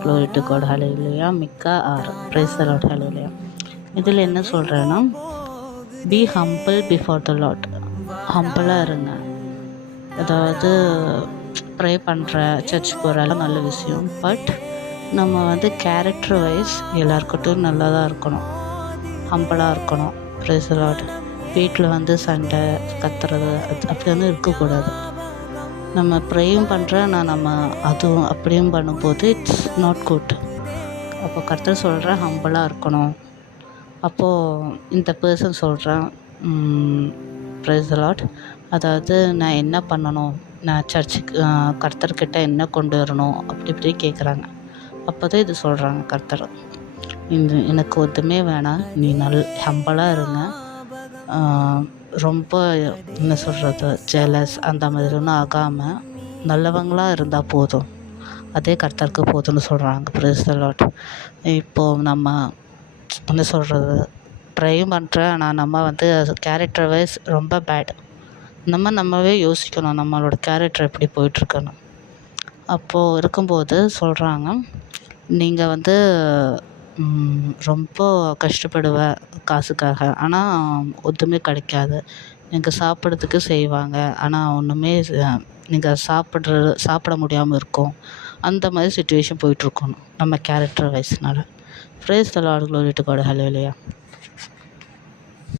Glory to God, hallelujah. Micah 6. Praise the Lord, hallelujah. இதில் என்ன சொல்கிறேன்னா, be humble before the Lord. ஹம்பிளாக இருங்க. அதாவது ப்ரே பண்ணுற, சர்ச் போகிறலாம் நல்ல விஷயம். பட் நம்ம வந்து கேரக்டர் வைஸ் எல்லாருக்கிட்டும் நல்லா தான் இருக்கணும், ஹம்பிளாக இருக்கணும். Price the Lord. வீட்டில் வந்து சண்டை கத்துறது அப்படி வந்து இருக்கக்கூடாது. நம்ம ப்ரேயும் பண்ணுறேன் நம்ம அதுவும் அப்படியும் பண்ணும்போது இட்ஸ் நாட் குட். அப்போ கர்த்தர் சொல்கிறேன் ஹம்பிளாக இருக்கணும். அப்போது இந்த பர்சன் சொல்கிறேன், பிரைஸ் தி லார்ட், அதாவது நான் என்ன பண்ணணும், நான் சர்ச்சுக்கு கர்த்தர்கிட்ட என்ன கொண்டு வரணும் அப்படி இப்படி கேட்குறாங்க. அப்போ தான் இது சொல்கிறாங்க கர்த்தர், எனக்கு ஒன்றுமே வேணாம், நீ ஹம்பிளாக இருங்க. ரொம்ப என்ன சொல்கிறது, ஜெலஸ் அந்த மாதிரி ஒன்றும் ஆகாமல் நல்லவங்களாக இருந்தால் போதும், அதே கர்த்தருக்கு போதும்னு சொல்கிறாங்க. Price the Lord. இப்போது நம்ம என்ன சொல்கிறது, ட்ரையும் பண்ணுறேன் ஆனால் நம்ம வந்து கேரக்டர் வைஸ் ரொம்ப பேட். நம்மவே யோசிக்கணும் நம்மளோட கேரக்டர் எப்படி போயிட்டுருக்குன்னு. அப்போது இருக்கும்போது சொல்கிறாங்க, நீங்கள் வந்து ரொம்ப கஷ்டப்படுவ காசுக்காக, ஆனால் ஒன்றுமே கிடைக்காது. நீங்கள் சாப்பிட்றதுக்கு செய்வாங்க, ஆனால் ஒன்றுமே நீங்கள் சாப்பிட முடியாமல் இருக்கும். அந்த மாதிரி சுச்சுவேஷன் போயிட்டுருக்கணும் நம்ம கேரக்டர் வைஸ்னால். Praise the Lord, glory to God, hallelujah.